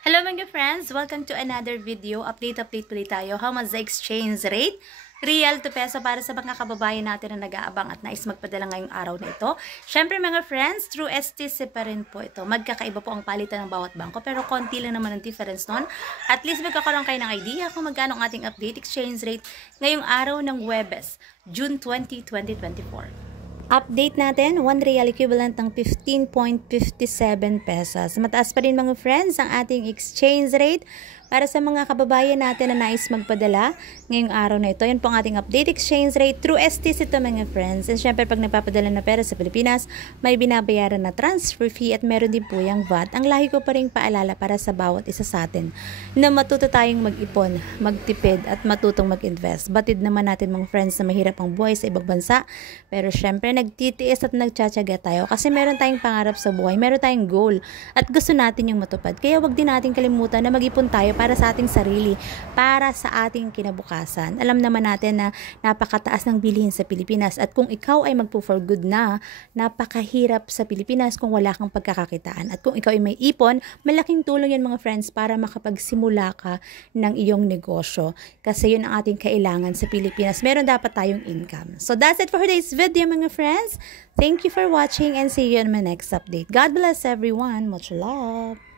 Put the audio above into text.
Hello mga friends! Welcome to another video. Update ulit tayo. How much the exchange rate? Real to peso para sa mga kababayan natin na nag-aabang at nais magpadala ngayong araw na ito. Syempre mga friends, through STC pa rin po ito. Magkakaiba po ang palitan ng bawat bangko pero konti lang naman ang difference nun. At least magkakaroon kayo ng idea kung magkano ang ating update exchange rate ngayong araw ng Huwebes, June 20, 2024. Update natin, 1 real equivalent ng 15.57 pesos. Mataas pa rin mga friends ang ating exchange rate para sa mga kababayan natin na nais magpadala ngayong araw na ito. Yan po ang ating update exchange rate through STC ito mga friends. And syempre pag nagpapadala na pera sa Pilipinas, may binabayaran na transfer fee at meron din po yung VAT. Ang lahi ko pa rin paalala para sa bawat isa sa atin na matuto tayong mag-ipon, magtipid at matutong mag-invest. Batid naman natin mga friends na mahirap ang buhay sa ibang bansa. Pero syempre nagtitiis at nagtsatsaga tayo kasi meron tayong pangarap sa buhay, meron tayong goal at gusto natin yung matupad. Kaya wag din natin kalimutan na mag-ipon tayo para sa ating sarili, para sa ating kinabukasan. Alam naman natin na napakataas ng bilihin sa Pilipinas at kung ikaw ay magpo-for good na, napakahirap sa Pilipinas kung wala kang pagkakakitaan. At kung ikaw ay may ipon, malaking tulong yan mga friends para makapagsimula ka ng iyong negosyo. Kasi yun ang ating kailangan sa Pilipinas. Meron dapat tayong income. So that's it for today's video mga friends. Thank you for watching and see you in my next update. God bless everyone. Much love.